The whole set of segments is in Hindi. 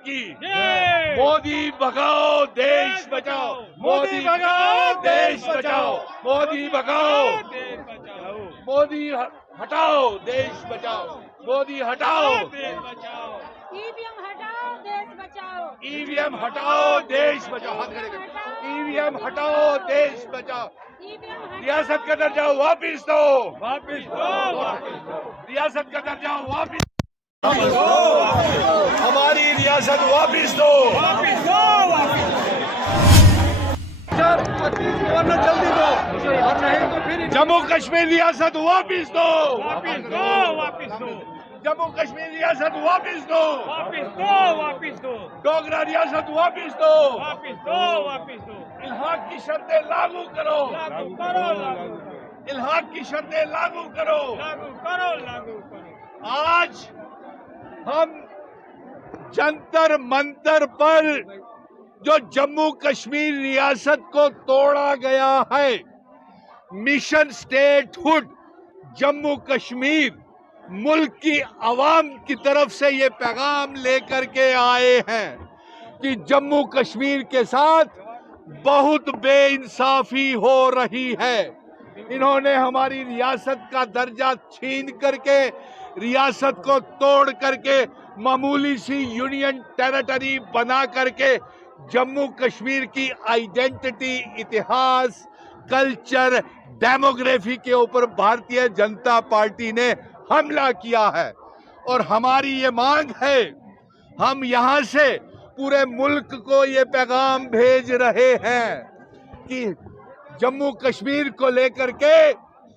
की। मोदी भगाओ देश बचाओ, मोदी भगाओ देश बचाओ, मोदी भगाओ, मोदी हटाओ देश बचाओ, मोदी हटाओ देश बचाओ, ईवीएम हटाओ देश बचाओ, ईवीएम हटाओ देश बचाओ, ईवीएम हटाओ देश बचाओ, रियासत का दर्जा वापिस दो, वापिस दो, रियासत का दर्जा वापिस दो, हमारी रियासत वापिस दो, वापिस दो, जल्दी दो, और नहीं तो फिर जम्मू कश्मीर रियासत वापिस दो, वापिस दो, वापिस दो, जम्मू कश्मीर रियासत वापिस दो, वापिस दो, वापिस दो, डोगरा रियासत वापिस दो, वापिस दो, वापिस दो, इल्हाक की शर्तें लागू करो, लागू करो, लागू करो, इल्हाक की शर्तें लागू करो, लागू करो, लागू करो। आज हम जंतर मंतर पर जो जम्मू कश्मीर रियासत को तोड़ा गया है, मिशन स्टेटहुड जम्मू कश्मीर, मुल्क की आवाम की तरफ से ये पैगाम लेकर के आए हैं कि जम्मू कश्मीर के साथ बहुत बेइंसाफी हो रही है। इन्होंने हमारी रियासत का दर्जा छीन करके, रियासत को तोड़ करके मामूली सी यूनियन टेरिटरी बना करके जम्मू कश्मीर की आइडेंटिटी, इतिहास, कल्चर, डेमोग्राफी के ऊपर भारतीय जनता पार्टी ने हमला किया है। और हमारी ये मांग है, हम यहाँ से पूरे मुल्क को ये पैगाम भेज रहे हैं कि जम्मू कश्मीर को लेकर के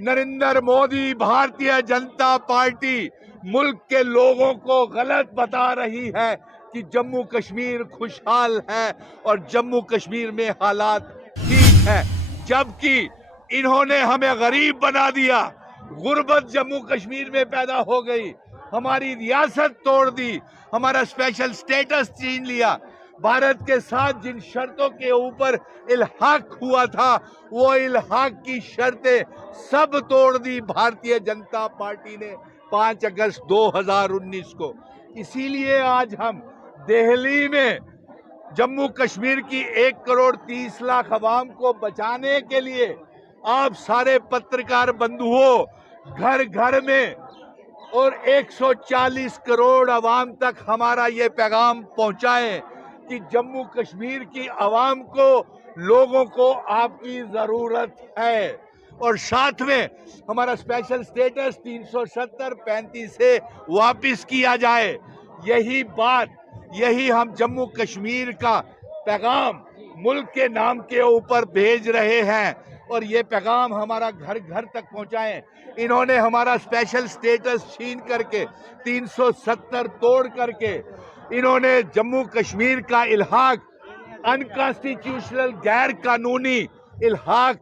नरेंद्र मोदी, भारतीय जनता पार्टी मुल्क के लोगों को गलत बता रही है कि जम्मू कश्मीर खुशहाल है और जम्मू कश्मीर में हालात ठीक है, जबकि इन्होंने हमें गरीब बना दिया। गुर्बत जम्मू कश्मीर में पैदा हो गई, हमारी रियासत तोड़ दी, हमारा स्पेशल स्टेटस छीन लिया। भारत के साथ जिन शर्तों के ऊपर इल्हाक हुआ था, वो इल्हाक की शर्तें सब तोड़ दी भारतीय जनता पार्टी ने 5 अगस्त 2019 को। इसीलिए आज हम दिल्ली में जम्मू कश्मीर की 1 करोड़ 30 लाख अवाम को बचाने के लिए आप सारे पत्रकार बंधुओं घर घर में और 140 करोड़ अवाम तक हमारा ये पैगाम पहुंचाएं कि जम्मू कश्मीर की आवाम को, लोगों को आपकी जरूरत है। और साथ में हमारा स्पेशल स्टेटस 370-35 से वापस किया जाए। यही बात, यही हम जम्मू कश्मीर का पैगाम मुल्क के नाम के ऊपर भेज रहे हैं और ये पैगाम हमारा घर घर तक पहुंचाएं। इन्होंने हमारा स्पेशल स्टेटस छीन करके, 370 तोड़ करके, इन्होंने जम्मू कश्मीर का इल्हाक अनकॉन्स्टिट्यूशनल, गैर कानूनी इल्हाक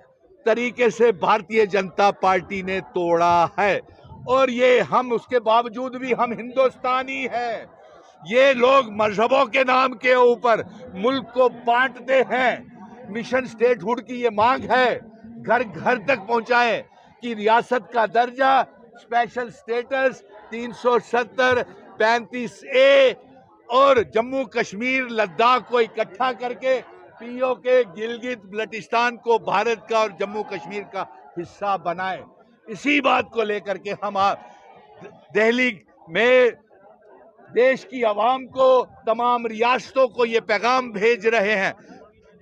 तरीके से भारतीय जनता पार्टी ने तोड़ा है। और ये हम, उसके बावजूद भी हम हिंदुस्तानी हैं। ये लोग मजहबों के नाम के ऊपर मुल्क को बांटते हैं। मिशन स्टेटहुड की ये मांग है, घर घर तक पहुंचाएं कि रियासत का दर्जा, स्पेशल स्टेटस 370, 35A और जम्मू कश्मीर, लद्दाख को इकट्ठा करके पीओके, गिलगित बल्टिस्तान को भारत का और जम्मू कश्मीर का हिस्सा बनाएं। इसी बात को लेकर के हम दिल्ली में देश की आवाम को, तमाम रियासतों को ये पैगाम भेज रहे हैं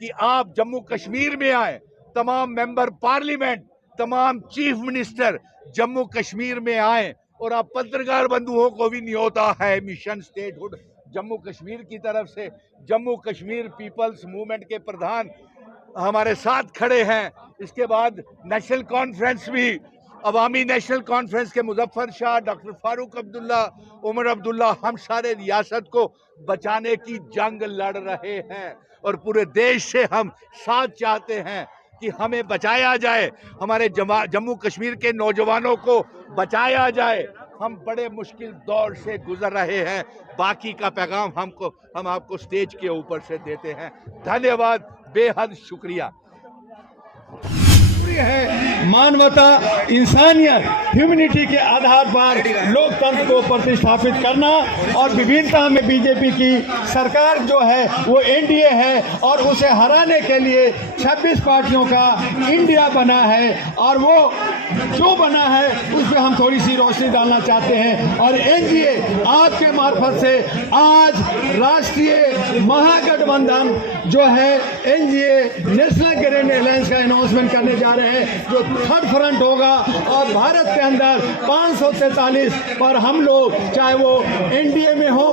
कि आप जम्मू कश्मीर में आए। तमाम मेंबर पार्लियामेंट, तमाम चीफ मिनिस्टर जम्मू कश्मीर में आए। और आप पत्रकार बंधुओं को भी न्योता है मिशन स्टेटहुड जम्मू कश्मीर की तरफ से। जम्मू कश्मीर पीपल्स मूवमेंट के प्रधान हमारे साथ खड़े हैं। इसके बाद नेशनल कॉन्फ्रेंस भी, अवामी नेशनल कॉन्फ्रेंस के मुजफ्फर शाह, डॉक्टर फारूक अब्दुल्ला, उमर अब्दुल्ला, हम सारे रियासत को बचाने की जंग लड़ रहे हैं और पूरे देश से हम साथ चाहते हैं कि हमें बचाया जाए, हमारे जम्मू कश्मीर के नौजवानों को बचाया जाए। हम बड़े मुश्किल दौर से गुजर रहे हैं। बाकी का पैगाम हम आपको स्टेज के ऊपर से देते हैं। धन्यवाद, बेहद शुक्रिया। है मानवता, इंसानियत, ह्यूमैनिटी के आधार पर लोकतंत्र को प्रतिष्ठापित करना। और विभिन्नता में बीजेपी की सरकार जो है वो एनडीए है और उसे हराने के लिए 26 पार्टियों का इंडिया बना है। और वो क्यों बना है उस पर हम थोड़ी सी रोशनी डालना चाहते हैं। और एनडीए आपके मार्फत से आज राष्ट्रीय महागठबंधन जो है एनडीए नेशनल ग्रीन अलायंस का अनाउंसमेंट करने जा रहे हैं, जो थर्ड फ्रंट होगा। और भारत के अंदर 543 पर हम लोग, चाहे वो एनडीए में हो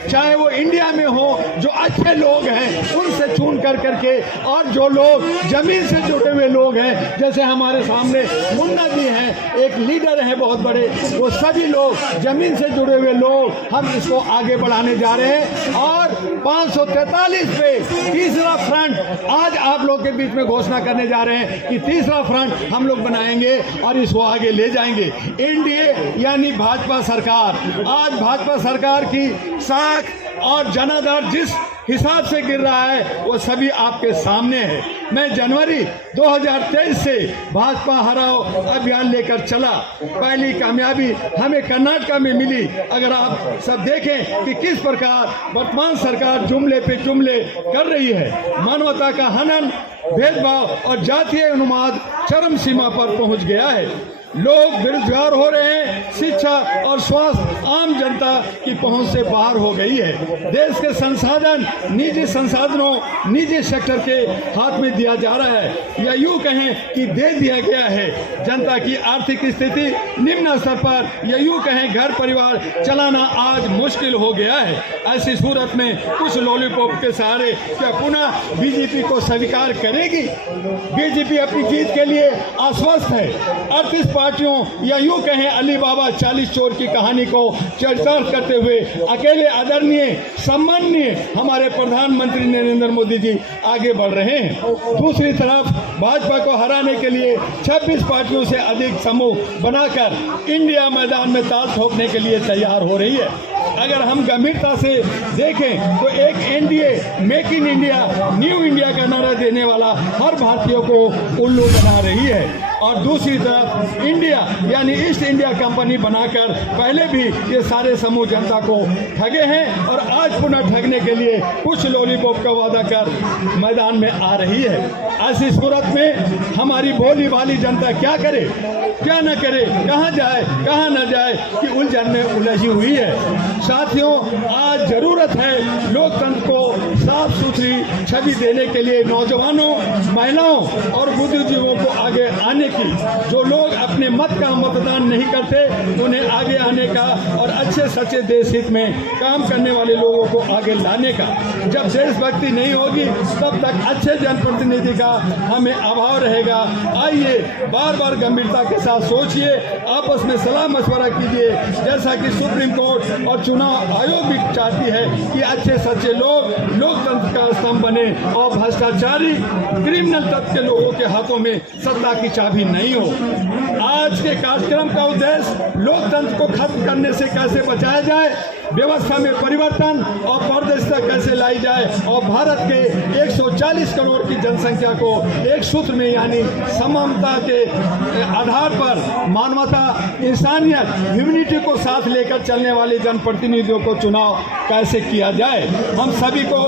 चाहे वो इंडिया में हो, जो अच्छे लोग हैं उनसे चुन कर करके, और जो लोग जमीन से जुड़े हुए लोग हैं, जैसे हमारे सामने मुन्ना जी हैं, एक लीडर है बहुत बड़े, वो सभी लोग जमीन से जुड़े हुए लोग, हम इसको आगे बढ़ाने जा रहे हैं। और 543 पे तीसरा फ्रंट आज आप लोग के बीच में घोषणा करने जा रहे हैं कि तीसरा फ्रंट हम लोग बनाएंगे और इसको आगे ले जाएंगे। एनडीए यानी भाजपा सरकार, आज भाजपा सरकार की साख और जनाधार जिस हिसाब से गिर रहा है वो सभी आपके सामने है। मैं जनवरी 2023 से भाजपा हराओ अभियान लेकर चला। पहली कामयाबी हमें कर्नाटक में मिली। अगर आप सब देखें कि किस प्रकार वर्तमान सरकार जुमले पे जुमले कर रही है, मानवता का हनन, भेदभाव और जातीय उन्माद चरम सीमा पर पहुंच गया है। लोग बेरोजगार हो रहे हैं, शिक्षा और स्वास्थ्य आम जनता की पहुंच से बाहर हो गई है। देश के संसाधन निजी संसाधनों, निजी सेक्टर के हाथ में दिया जा रहा है, या यूँ कहें कि दे दिया गया है। जनता की आर्थिक स्थिति निम्न स्तर पर, या यूँ कहें घर परिवार चलाना आज मुश्किल हो गया है। ऐसी सूरत में कुछ लॉलीपॉप के सहारे क्या पुनः बीजेपी को स्वीकार करेगी? बीजेपी अपनी जीत के लिए आश्वस्त है। 38 पार्टियों, या यूं कहें अली बाबा 40 चोर की कहानी को चरितार्थ करते हुए अकेले आदरणीय सम्माननीय हमारे प्रधानमंत्री नरेंद्र मोदी जी आगे बढ़ रहे हैं। दूसरी तरफ भाजपा को हराने के लिए 26 पार्टियों से अधिक समूह बनाकर इंडिया मैदान में ताल ठोकने के लिए तैयार हो रही है। अगर हम गंभीरता से देखें तो एक NDA make in India, new India का नारा देने वाला हर भारतीय को उल्लू बना रही है। और दूसरी तरफ इंडिया यानी ईस्ट इंडिया कंपनी बनाकर पहले भी ये सारे समूह जनता को ठगे हैं और आज पुनः ठगने के लिए कुछ लॉलीपॉप का वादा कर मैदान में आ रही है। ऐसी सूरत में हमारी भोली भाली जनता क्या करे, क्या न करे, कहाँ जाए कहाँ न जाए कि उलझन में उलझी हुई है। साथियों, आज जरूरत है लोकतंत्र को साफ सुथरी छवि देने के लिए नौजवानों, महिलाओं और बुद्धिजीवियों को आगे आने की। जो लोग अपने मत का मतदान नहीं करते उन्हें आगे आने का और अच्छे सच्चे देश हित में काम करने वाले लोगों को आगे लाने का। जब देशभक्ति नहीं होगी तब तक अच्छे जनप्रतिनिधि का हमें अभाव रहेगा। आइए बार बार गंभीरता के साथ सोचिए, आपस में सलाह मशवरा कीजिए, जैसा कि सुप्रीम कोर्ट और चुनाव आयोग भी चाहती है कि अच्छे सच्चे लोग लोकतंत्र का स्तंभ बने और भ्रष्टाचारी क्रिमिनल तत्व के लोगों के हाथों में सत्ता की चाबी नहीं हो। आज के कार्यक्रम का उद्देश्य लोकतंत्र को खत्म करने से कैसे बचाया जाए, व्यवस्था में परिवर्तन और पारदर्शिता कैसे लाई जाए और भारत के 140 करोड़ की जनसंख्या को एक सूत्र में यानी समानता के आधार पर मानवता, इंसानियत, ह्यूमैनिटी को साथ लेकर चलने वाले जनप्रतिनिधियों को चुनाव कैसे किया जाए। हम सभी को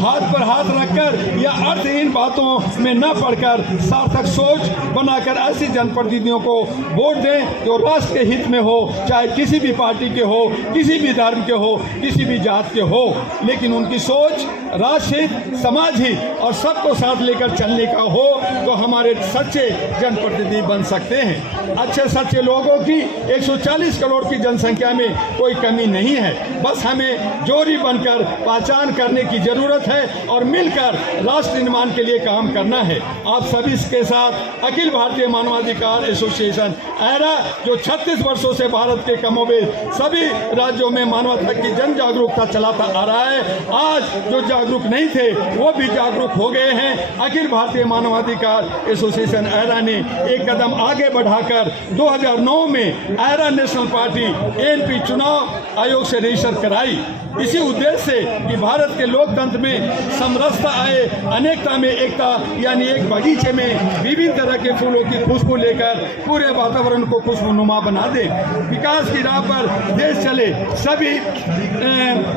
हाथ पर हाथ रखकर या अर्थहीन बातों में न पड़कर सार्थक सोच बनाकर ऐसी जनप्रतिनिधियों को वोट दें जो राष्ट्र के हित में हो, चाहे किसी भी पार्टी के हो, किसी भी धर्म के हो, किसी भी जात के हो, लेकिन उनकी सोच राष्ट्र हित, समाज हित और सबको साथ लेकर चलने का हो तो हमारे सच्चे जनप्रतिनिधि बन सकते हैं। अच्छे सच्चे लोगों की 140 करोड़ की जनसंख्या में कोई कमी नहीं है, बस हमें जोड़ी बनकर पहचान करने की जरूरत है और मिलकर राष्ट्र निर्माण के लिए काम करना है। आप सभी के साथ अखिल भारतीय मानवाधिकार एसोसिएशन ऐरा, जो 36 वर्षों से भारत के कमोबेश सभी राज्यों में मानवता की जन जागरूकता चलाता आ रहा है। आज जो जागरूक नहीं थे वो भी जागरूक हो गए हैं। अखिल भारतीय मानवाधिकार एसोसिएशन ऐरा ने एक कदम आगे बढ़ाकर 2009 में ऐरा नेशनल पार्टी एनपी चुनाव आयोग से रजिस्टर कराई, इसी उद्देश्य से कि भारत के लोकतंत्र में समरसता आए, अनेकता में एकता, यानी एक बगीचे में विभिन्न तरह के फूलों की खुशबू लेकर पूरे वातावरण को खुशनुमा बना दे। विकास की राह पर देश चले, सभी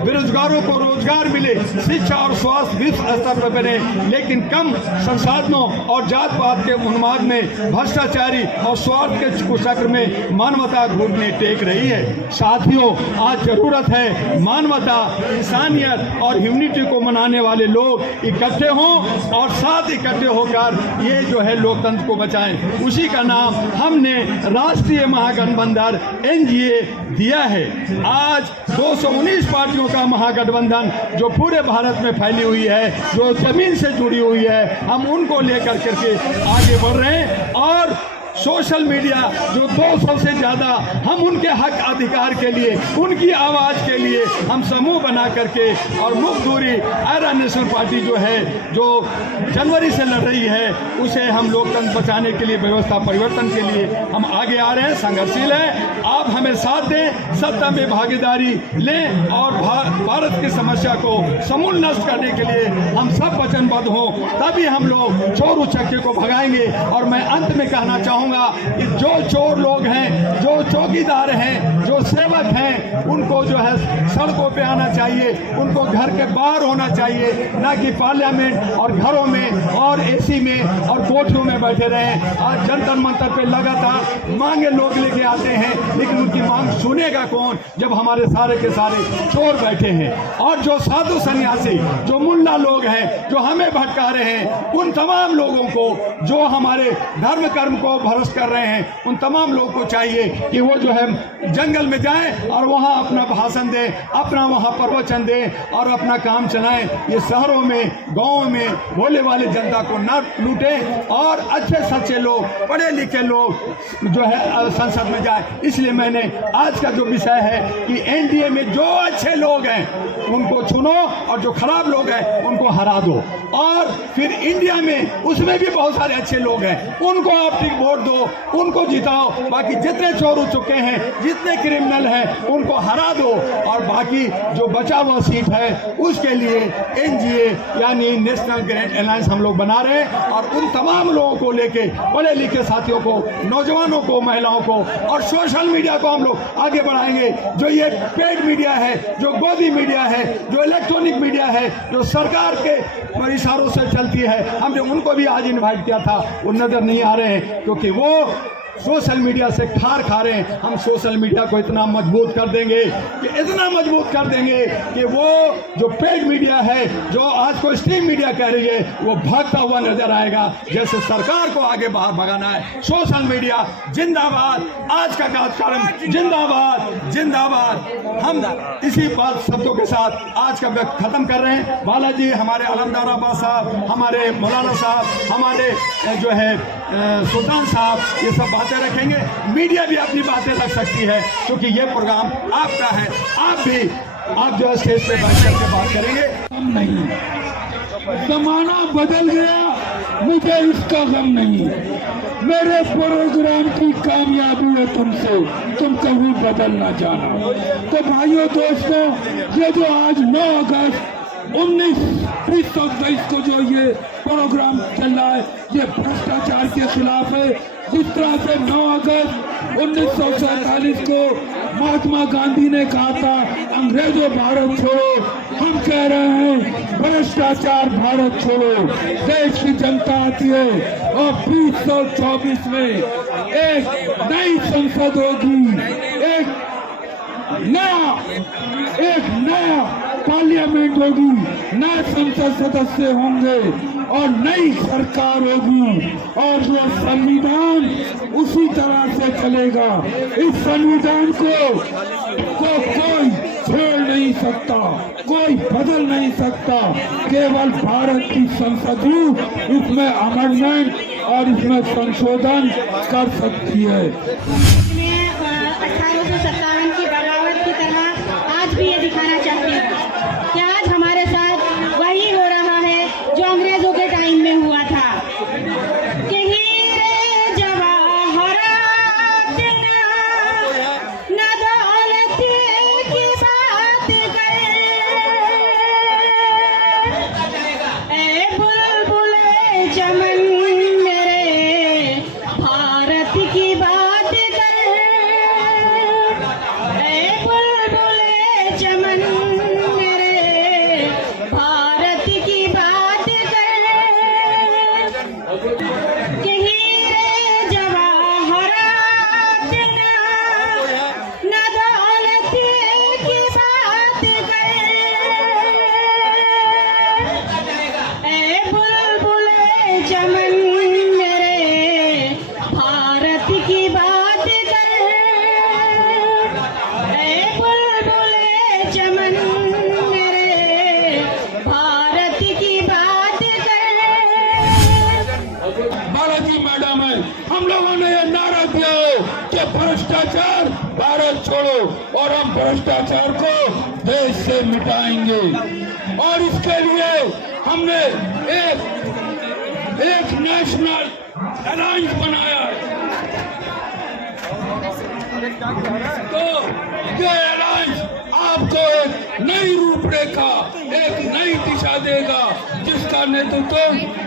बेरोजगारों को रोजगार मिले, शिक्षा और स्वास्थ्य विश्व स्तर पर बने, लेकिन कम संसाधनों और जात पात के उन्माद में, भ्रष्टाचारी और स्वार्थ के कुचक्र में मानवता घुटने टेक रही है। साथियों, आज जरूरत है मानवता, इंसानियत और ह्यूमनिटी को मनाने वाले लोग इकट्ठे हों और साथ इकट्ठे होकर ये जो है लोकतंत्र को बचाएं। उसी का नाम हमने राष्ट्रीय महागठबंधन एनडीए दिया है। आज 219 पार्टियों का महागठबंधन जो पूरे भारत में फैली हुई है, जो जमीन से जुड़ी हुई है, हम उनको लेकर करके आगे बढ़ रहे हैं। और सोशल मीडिया जो 200 से ज़्यादा, हम उनके हक अधिकार के लिए, उनकी आवाज़ के लिए हम समूह बना करके और मुक्त दूरी आयरन नेशनल पार्टी जो है, जो जनवरी से लड़ रही है, उसे हम लोकतंत्र बचाने के लिए, व्यवस्था परिवर्तन के लिए हम आगे आ रहे हैं, संघर्षशील है। आप हमें साथ दें, सत्ता में भागीदारी लें और भारत की समस्या को समूल नष्ट करने के लिए हम सब वचनबद्ध हों, तभी हम लोग चोर उचक्के को भगाएंगे। और मैं अंत में कहना चाहूँगा कि जो चोर लोग हैं, जो चौकीदार हैं, जो सेवक हैं, उनको जो है सड़कों पे आना चाहिए, उनको घर के बाहर होना चाहिए, ना कि पार्लियामेंट और घरों में और एसी में और कोठियों में बैठे रहें। आज जंतर मंतर पे लगातार मांगे लोग लेके आते हैं, लेकिन उनकी मांग सुनेगा कौन जब हमारे सारे के सारे चोर बैठे हैं। और जो साधु सन्यासी, जो मुल्ला लोग हैं, जो हमें भटका रहे हैं, उन तमाम लोगों को, जो हमारे धर्म कर्म को भ्रष्ट कर रहे हैं, उन तमाम लोगों को चाहिए कि वो जो है जंगल में जाएं और वहाँ अपना भाषण दें, अपना वहाँ प्रवचन दें और अपना काम चलाएं। ये शहरों में, गाँव में भोले वाले जनता को न लूटें और अच्छे सच्चे लोग, पढ़े लिखे लोग जो है संसद में जाए। इसलिए मैंने आज का जो विषय है कि एनडीए में जो अच्छे लोग हैं उनको चुनो और जो खराब लोग हैं उनको हरा दो। और फिर इंडिया में उसमें भी बहुत सारे अच्छे लोग हैं, उनको आप वोट दो, उनको जिताओ। बाकी जितने चोर हो चुके हैं, जितने क्रिमिनल हैं, उनको हरा दो। और बाकी जो बचा हुआ सीट है उसके लिए एनडीए यानी नेशनल ग्रैंड अलायंस हम लोग बना रहे हैं। और उन तमाम लोगों को लेके, पढ़े लिखे साथियों को, नौजवानों को, महिलाओं को और सोशल मीडिया को हम लोग आगे बढ़ाएंगे। जो ये पेड मीडिया है, जो गोदी मीडिया है, जो इलेक्ट्रॉनिक मीडिया है, जो सरकार के इशारों से चलती है, हमने उनको भी आज इन्वाइट किया था, वो नजर नहीं आ रहे हैं क्योंकि वो सोशल मीडिया से ठार खा रहे हैं। हम सोशल मीडिया को इतना मजबूत कर देंगे कि इतना मजबूत कर देंगे कि वो जो पेड मीडिया है, जो आज को स्ट्रीम मीडिया कह रही है, वो भागता हुआ नजर आएगा। जैसे सरकार को आगे बाहर भगाना है, सोशल मीडिया जिंदाबाद, आज का कार्यक्रम जिंदाबाद जिंदाबाद। हम इसी बात शब्दों के साथ आज का वक्त खत्म कर रहे हैं। बालाजी, हमारे अलमदार अब्बास साहब, हमारे मौलाना साहब, हमारे जो है सुल्तान साहब, ये सब बातें रखेंगे। मीडिया भी अपनी बातें रख सकती है क्योंकि ये प्रोग्राम आपका है। आप जो स्टेज पे बैठ करके बात करेंगे। गम नहीं, जमाना बदल गया, मुझे इसका गम नहीं। मेरे प्रोग्राम की कामयाबी है तुमसे, तुम कभी बदल ना जाना। तो भाइयों दोस्तों, ये जो आज 9 अगस्त 1923 को जो ये प्रोग्राम चल रहा है, ये भ्रष्टाचार के खिलाफ है। जिस तरह से 9 अगस्त 1947 को महात्मा गांधी ने कहा था, अंग्रेजों भारत छोड़ो, हम कह रहे हैं भ्रष्टाचार भारत छोड़ो। देश की जनता आती है और 2024 में एक नई संसद होगी, एक नया पार्लियामेंट होगी, नए संसद सदस्य होंगे और नई सरकार होगी और ये संविधान उसी तरह से चलेगा। इस संविधान को कोई छेड़ नहीं सकता, कोई बदल नहीं सकता। केवल भारत की संसद ही इसमें अमेंडमेंट और इसमें संशोधन कर सकती है। 1857 की बगावत की तरह आज भी ये दिखाना चाहती हूँ कि आज हमारे साथ वही हो रहा है जो अंग्रेजों के टाइम में हुआ था कि हीरे जवाहरात न दौलत की बात करे, और हम भ्रष्टाचार को देश से मिटाएंगे। और इसके लिए हमने एक नेशनल अलायंस बनाया है। तो ये अलायंस आपको एक नई रूपरेखा, एक नई दिशा देगा, जिसका नेतृत्व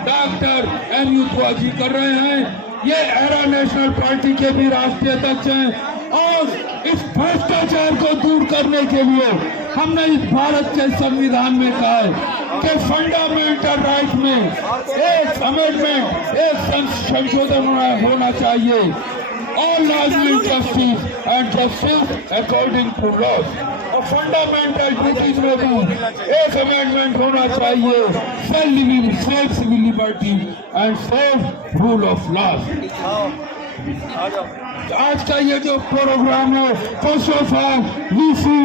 डॉक्टर एम युद्धवा जी कर रहे हैं। ये एरा नेशनल पार्टी के भी राष्ट्रीय अध्यक्ष हैं और इस भ्रष्टाचार को दूर करने के लिए हमने इस भारत के संविधान में कहा है कि फंडामेंटल राइट में एक अमेंडमेंट, एक संशोधन होना चाहिए। All laws will justice and justice according to laws. और फंडामेंटल ड्यूटीज में भी एक अमेंडमेंट होना चाहिए, self civil liberty and self rule of law. आज का ये जो प्रोग्राम है, first of all we see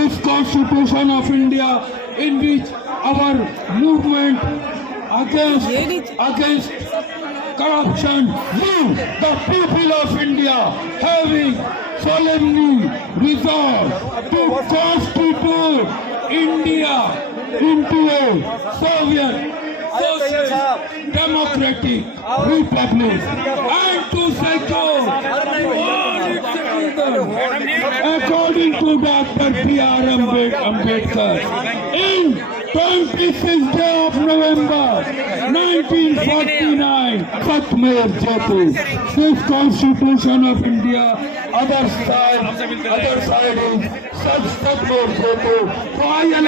this constitution of India in which our movement against corruption, you, the people of India, having solemnly resolved to constitute India into a Soviet socialist democratic republic and to secure all its citizens according to Dr. B.R. Ambedkar in 26th day of November 1949, Khatmer Jatu. This Constitution of India, other side is such Khatmer Jatu. So I am